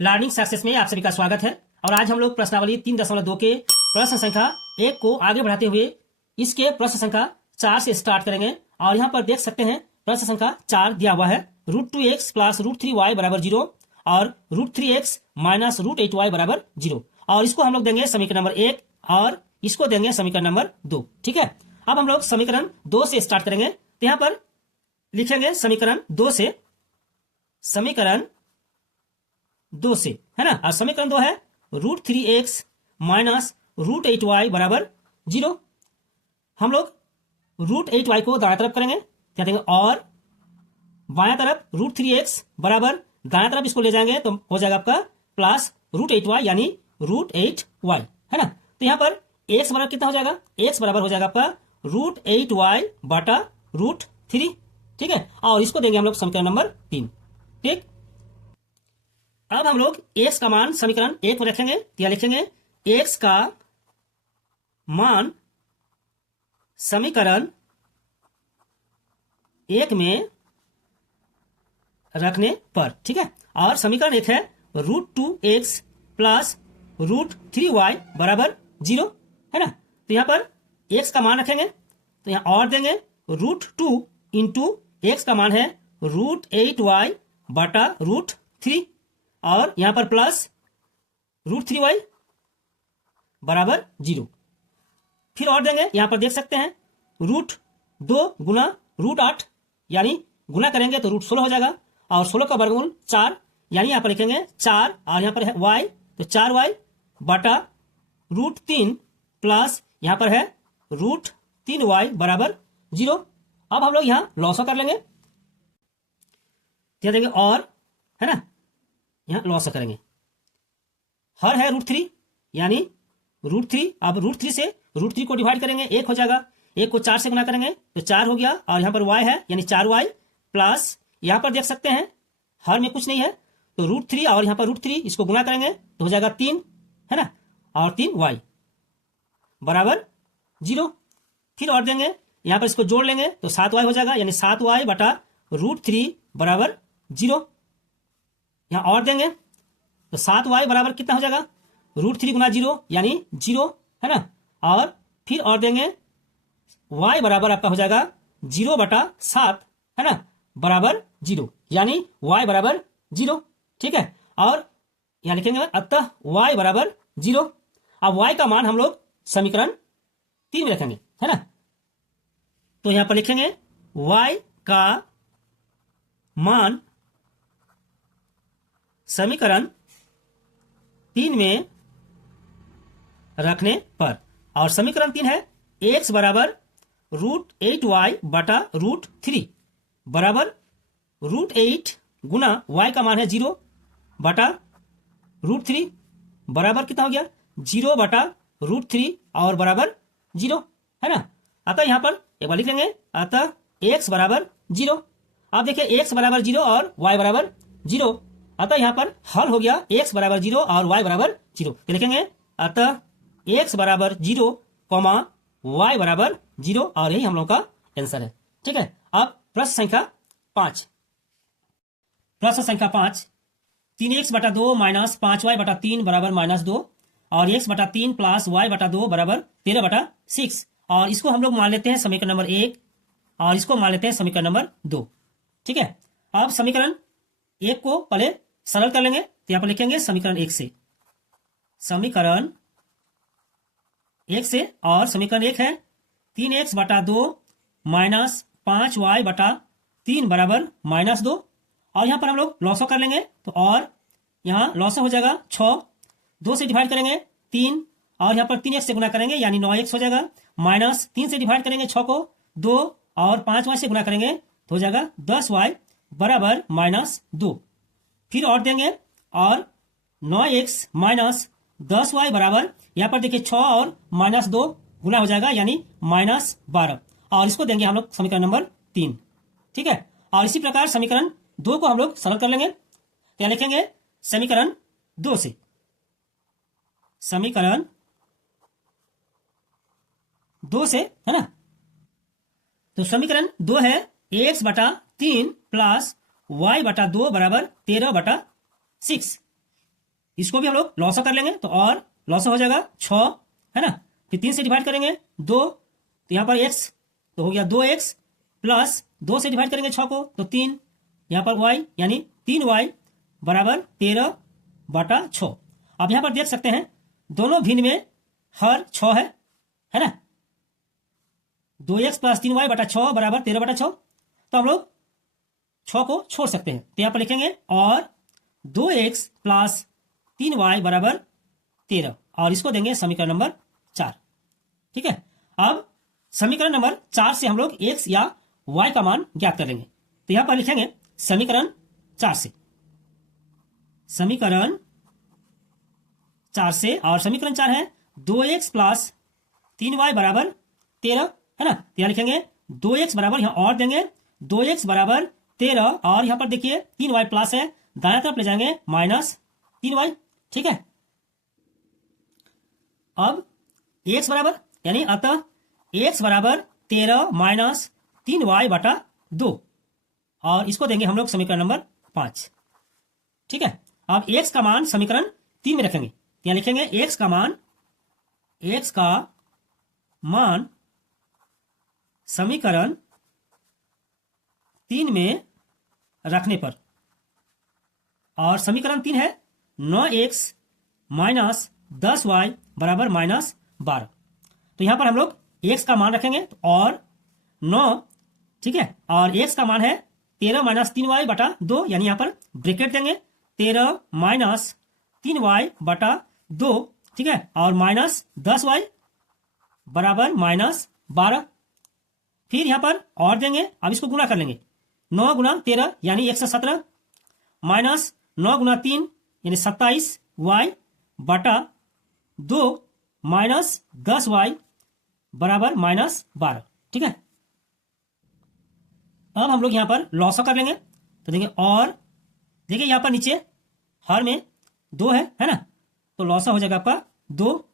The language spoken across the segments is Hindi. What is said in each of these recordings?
लर्निंग सक्सेस में आप सभी का स्वागत है। और आज हम लोग प्रश्नावली 3.2 के प्रश्न संख्या 1 को आगे बढ़ाते हुए इसके प्रश्न संख्या 4 से स्टार्ट करेंगे। और यहाँ पर देख सकते हैं प्रश्न संख्या 4 दिया हुआ है √2x प्लस √3y बराबर 0 और √3x माइनस √8y बराबर 0। और इसको हम लोग देंगे समीकरण नंबर 1 और इसको देंगे समीकरण नंबर 2। ठीक है, अब हम लोग समीकरण 2 से स्टार्ट करेंगे। तो यहाँ पर लिखेंगे समीकरण 2 से, समीकरण 2 से, है ना। और समीकरण 2 है √3x माइनस √8y बराबर 0। हम लोग √8y को दाएं तरफ करेंगे, क्या देंगे, और बाएं तरफ √3x बराबर दाएं तरफ इसको ले जाएंगे तो हो जाएगा आपका प्लस √8y यानी √8y, है ना। तो यहाँ पर x बराबर कितना हो जाएगा, x बराबर हो जाएगा आपका √8y बटा √3। ठीक है, और इसको देंगे हम लोग समीकरण नंबर 3। ठीक, अब हम लोग x का मान समीकरण 1 में रखेंगे। क्या लिखेंगे, x का मान समीकरण 1 में रखने पर, ठीक है। और समीकरण 1 है √2x प्लस √3y बराबर 0, है ना। तो यहां पर x का मान रखेंगे तो यहां और देंगे √2 इंटू x का मान है √8y बटा √3 और यहां पर प्लस √3y बराबर 0। फिर और देंगे, यहां पर देख सकते हैं √2 गुना √8 यानी गुना करेंगे तो √16 हो जाएगा और 16 का वर्गमूल 4 यानी यहां पर लिखेंगे 4 और यहां पर है y तो 4y बटा √3 प्लस यहां पर है √3y बराबर 0। अब हम लोग यहां लॉसो कर लेंगे, क्या देंगे, और, है ना, यहां लॉस करेंगे। हर है √3 यानी √3, अब √3 से √3 को डिवाइड करेंगे 1 हो जाएगा, 1 को 4 से गुना करेंगे तो 4 हो गया और यहां पर y है यानी 4y प्लस यहां पर देख सकते हैं हर में कुछ नहीं है तो √3 और यहां पर √3 इसको गुना करेंगे तो हो जाएगा 3, है ना, और 3y बराबर 0। फिर और देंगे, यहां पर इसको जोड़ लेंगे तो 7y हो जाएगा यानी 7y बटा √3 बराबर 0। यहां और देंगे तो 7y बराबर कितना हो जाएगा, √3 गुना 0 यानी 0, है ना। और फिर और देंगे y बराबर आपका हो जाएगा 0 बटा 7, है ना, बराबर 0 यानी y बराबर 0। ठीक है, और यहां लिखेंगे अतः y बराबर 0। अब y का मान हम लोग समीकरण 3 में रखेंगे, है ना। तो यहां पर लिखेंगे y का मान समीकरण 3 में रखने पर, और समीकरण 3 है x बराबर √8y बटा √3 बराबर √8 गुना y का मान है 0 बटा √3 बराबर कितना हो गया, 0 बटा √3 और बराबर 0, है ना। अतः यहां पर एक बार लिख लेंगे, अतः x बराबर 0। अब देखिए x बराबर 0 और y बराबर 0, अतः यहां पर हल हो गया x बराबर 0 और y बराबर 0। तो लिखेंगे अतः x बराबर 0, y बराबर 0 और यही हम लोग का आंसर है। ठीक है, अब प्रश्न संख्या 5। प्रश्न संख्या 5, 3x बटा 2 माइनस 5y बटा 3 बराबर -2 और x बटा 3 प्लस y बटा 2 बराबर 13 बटा 6। और इसको हम लोग मान लेते हैं समीकरण नंबर 1 और इसको मान लेते हैं समीकरण नंबर 2। ठीक है, अब समीकरण 1 को पहले सरल कर लेंगे तो यहां पर लिखेंगे समीकरण 1 से, समीकरण 1 से, और समीकरण 1 है 3x बटा 2 माइनस 5y बटा 3 बराबर -2 और यहां पर हम लोग लॉसो कर लेंगे तो, और यहां लॉसो हो जाएगा 6, 2 से डिवाइड करेंगे 3 और यहां पर 3x से गुना करेंगे यानी 9x हो जाएगा, माइनस 3 से डिवाइड करेंगे 6 को 2 और 5y से गुना करेंगे तो हो जाएगा 10y बराबर -2। फिर और देंगे और 9x माइनस 10y बराबर, यहां पर देखिए 6 और -2 गुना हो जाएगा यानी -12 और इसको देंगे हम लोग समीकरण नंबर 3। ठीक है, और इसी प्रकार समीकरण 2 को हम लोग सरल कर लेंगे। क्या लिखेंगे, समीकरण 2 से, समीकरण 2 से, है ना। तो समीकरण 2 है x बटा 3 प्लस y बटा 2 बराबर 13 बटा 6। इसको भी हम लोग लॉसा कर लेंगे, तो और लॉसा हो जाएगा 6, है ना। फिर 3 से डिवाइड करेंगे 2, तो यहाँ पर x तो हो गया 2x प्लस 2 से डिवाइड करेंगे 6 को तो 3, यहाँ पर y यानी 3y बराबर 13/6। अब यहाँ पर देख सकते हैं दोनों भिन्न में हर 6 है ना। 2x प्लस 3y/6 बराबर 13/6। तो हम लोग 6 को छोड़ सकते हैं, तो यहाँ पर लिखेंगे और 2x प्लस 3y बराबर 13, और इसको देंगे समीकरण नंबर 4। ठीक है, अब समीकरण नंबर 4 से हम लोग x या y का मान ज्ञात कर लेंगे। तो यहाँ पर लिखेंगे समीकरण 4 से, समीकरण 4 से, और समीकरण 4 है 2x प्लस 3y बराबर 13, है ना। तो यहाँ लिखेंगे 2x बराबर, यहाँ और देंगे 2x बराबर 13, और यहाँ पर देखिए 3y प्लस है, दाएं तरफ ले जाएंगे -3y। ठीक है, अब x बराबर यानी अतः x बराबर 13 माइनस 3y/2, और इसको देंगे हम लोग समीकरण नंबर 5। ठीक है, अब x का मान समीकरण 3 में रखेंगे, यहाँ लिखेंगे x का मान समीकरण 3 में रखने पर, और समीकरण 3 है 9x माइनस 10y बराबर -12। तो यहां पर हम लोग x का मान रखेंगे और 9, ठीक है, और x का मान है 13 माइनस 3y/2, यानी यहां पर ब्रैकेट देंगे 13 माइनस 3y/2, ठीक है, और -10y बराबर -12। फिर यहां पर और देंगे, अब इसको गुणा कर लेंगे 9 गुना 13 यानी 117 माइनस 9 गुना 3 यानी 27y/2 माइनस 10y बराबर -12। ठीक है, अब हम लोग यहां पर लॉसा कर लेंगे, तो देंगे और देखिए यहां पर नीचे हर में 2 है ना, तो लॉसा हो जाएगा आपका 2,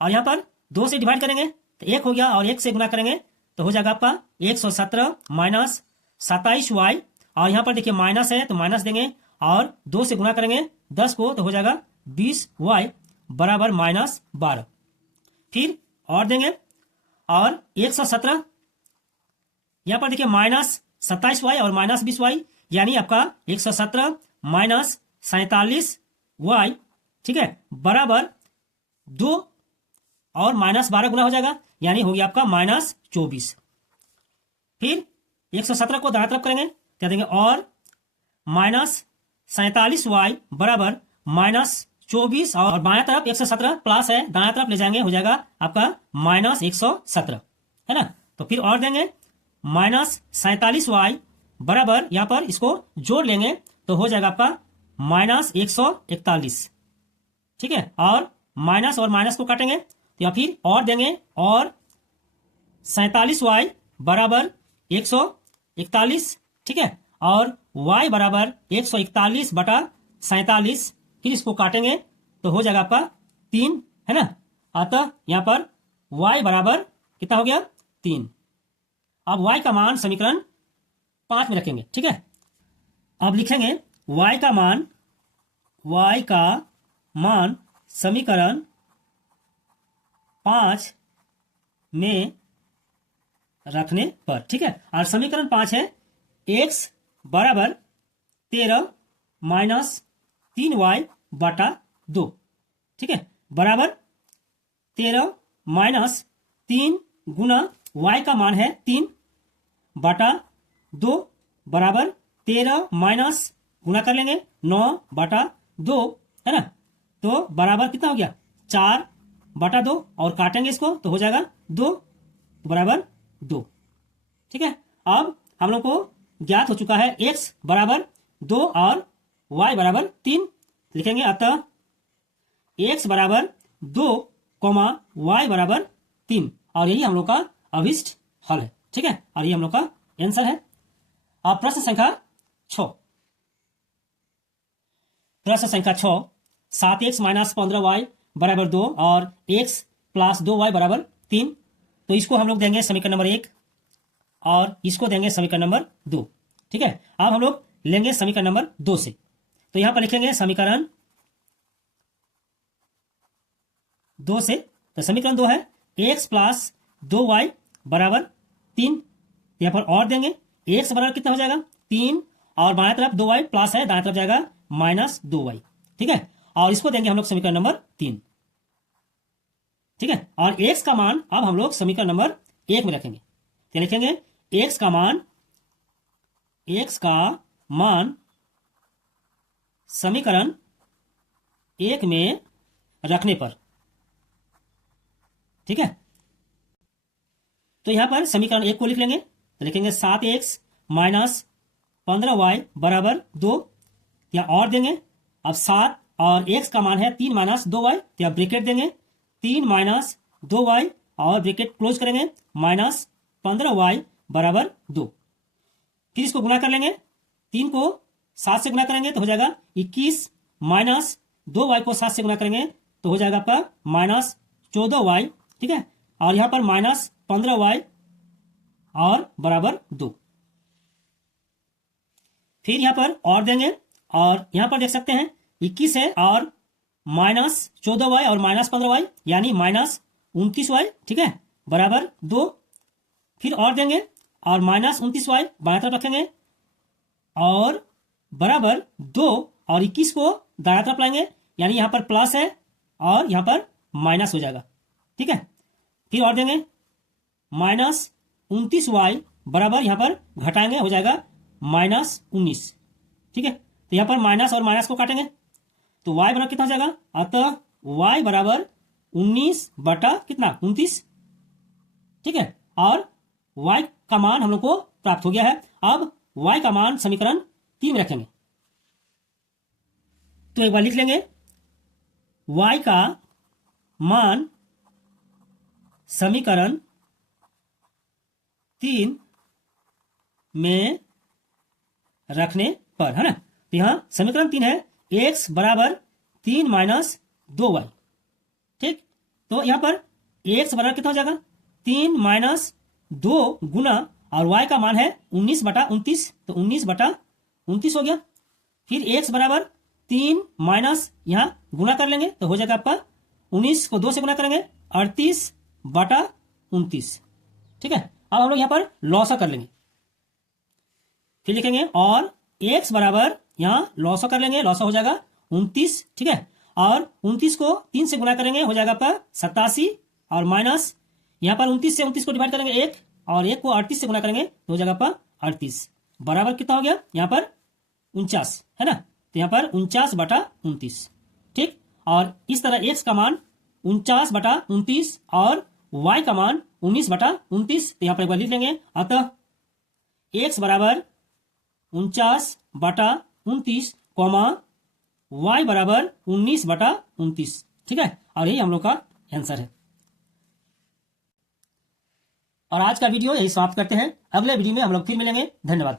और यहां पर 2 से डिवाइड करेंगे तो 1 हो गया, और 1 से गुणा करेंगे तो हो जाएगा आपका 117 माइनस 27y, और यहां पर देखिए माइनस है तो माइनस देंगे, और 2 से गुणा करेंगे 10 को तो हो जाएगा 20y बराबर -12। फिर और देंगे और 117, यहां पर देखिए -27y और -20y, यानी आपका 117 माइनस 47y, ठीक है, बराबर 2 और -12 गुना हो जाएगा, यानी हो गया आपका -24। फिर 117 को दाएं तरफ करेंगे क्या देंगे और -47y बराबर -24, और बाएं तरफ 117 प्लस है, दाएं तरफ ले जाएंगे हो जाएगा आपका -117, है ना। तो फिर और देंगे -47y बराबर, यहां पर इसको जोड़ लेंगे तो हो जाएगा आपका -141, ठीक है, और माइनस और माइनस को काटेंगे तो या फिर और देंगे, और 47y बराबर 141, ठीक है, और y बराबर 141/47, फिर इसको काटेंगे तो हो जाएगा आपका 3, है ना। अतः यहां पर y बराबर कितना हो गया 3। अब y का मान समीकरण 5 में रखेंगे, ठीक है। अब लिखेंगे y का मान समीकरण 5 में रखने पर, ठीक है, और समीकरण 5 है x बराबर 13 माइनस 3y/2, ठीक है, बराबर 13 माइनस 3 गुना y का मान है 3/2 बराबर 13 माइनस गुना कर लेंगे 9/2, है ना, तो बराबर कितना हो गया 4/2, और काटेंगे इसको तो हो जाएगा 2 बराबर 2, ठीक है। अब हम लोग को ज्ञात हो चुका है x बराबर 2 और y बराबर 3, लिखेंगे अतः x बराबर 2, y बराबर 3, और यही हम लोग का अभिष्ट हल है, ठीक है, और ये हम लोग का आंसर है। अब प्रश्न संख्या 6, प्रश्न संख्या 6, 7x माइनस 15y बराबर 2 और x प्लस 2y बराबर 3, तो इसको हम लोग देंगे समीकरण नंबर 1 और इसको देंगे समीकरण नंबर 2, ठीक है। अब हम लोग लेंगे समीकरण नंबर 2 से, तो यहां पर लिखेंगे समीकरण 2 से, तो समीकरण 2 है x प्लस 2y बराबर 3। यहाँ पर और देंगे, x बराबर कितना हो जाएगा 3, और बाएं तरफ 2y प्लस है, दाएं तरफ जाएगा -2y। ठीक है, और इसको देंगे हम लोग समीकरण नंबर 3। ठीक है, और x का मान अब हम लोग समीकरण नंबर 1 में रखेंगे। क्या लिखेंगे? x का मान समीकरण 1 में रखने पर। ठीक है, तो यहां पर समीकरण 1 को लिख लेंगे, तो लिखेंगे 7x माइनस 15y बराबर 2। या और देंगे, अब 7 और x का मान है 3 माइनस 2y, तो आप ब्रैकेट देंगे 3 माइनस 2y और ब्रैकेट क्लोज करेंगे माइनस 15y बराबर 2। फिर इसको गुणा कर लेंगे, 3 को 7 से गुणा करेंगे तो हो जाएगा 21 माइनस 2y को 7 से गुणा करेंगे तो हो जाएगा आपका माइनस 14y। ठीक है, और यहां पर माइनस 15y और बराबर 2। फिर यहां पर और देंगे, और यहां पर देख सकते हैं 21 है और माइनस 14y और माइनस 15y यानी माइनस 29y। ठीक है, बराबर 2। फिर और देंगे और माइनस 29y बाएं तरफ रखेंगे और बराबर 2, और 21 को दाएं तरफ लाएंगे यानी यहां पर प्लस है और यहां पर माइनस हो जाएगा। ठीक है, फिर और देंगे माइनस 29y बराबर यहां पर घटाएंगे हो जाएगा माइनस 19। ठीक है, तो यहां पर माइनस और माइनस को काटेंगे तो y बराबर कितना हो जाएगा, अतः y बराबर 19 बटा कितना 29। ठीक है, और y का मान हम लोग को प्राप्त हो गया है। अब y का मान समीकरण 3 में रखेंगे, तो एक बार लिख लेंगे y का मान समीकरण 3 में रखने पर, है ना। तो यहां समीकरण 3 है x बराबर 3 माइनस 2y। ठीक, तो यहां पर x बराबर कितना हो जाएगा 3 माइनस 2 गुना, और y का मान है 19 बटा 29, तो 19 बटा 29 हो गया। फिर x बराबर 3 माइनस यहां गुना कर लेंगे तो हो जाएगा आपका 19 को 2 से गुना करेंगे 38 बटा 29। ठीक है, अब हम लोग यहां पर लॉसा कर लेंगे, फिर लिखेंगे और x बराबर यहां लॉसा कर लेंगे, लॉसा हो जाएगा 29। ठीक है, और 29 को 3 से गुना करेंगे हो जाएगा आपका 87, और माइनस यहां पर 29 से 29 को डिवाइड करेंगे 1, और 1 को 38 से गुना करेंगे तो हो जाएगा आपका 38 बराबर कितना हो गया यहां पर 49, है ना। तो यहां पर 49 बटा 29। ठीक, और इस तरह x का मान 49 बटा 29 और y का मान 19 बटा 29, तो यहां पर एक बार लिख लेंगे, अतः x बराबर 49 बटा 29 कॉमा y बराबर 19 बटा 29। ठीक है, और यही हम लोग का आंसर है। और आज का वीडियो यही समाप्त करते हैं, अगले वीडियो में हम लोग फिर मिलेंगे। धन्यवाद।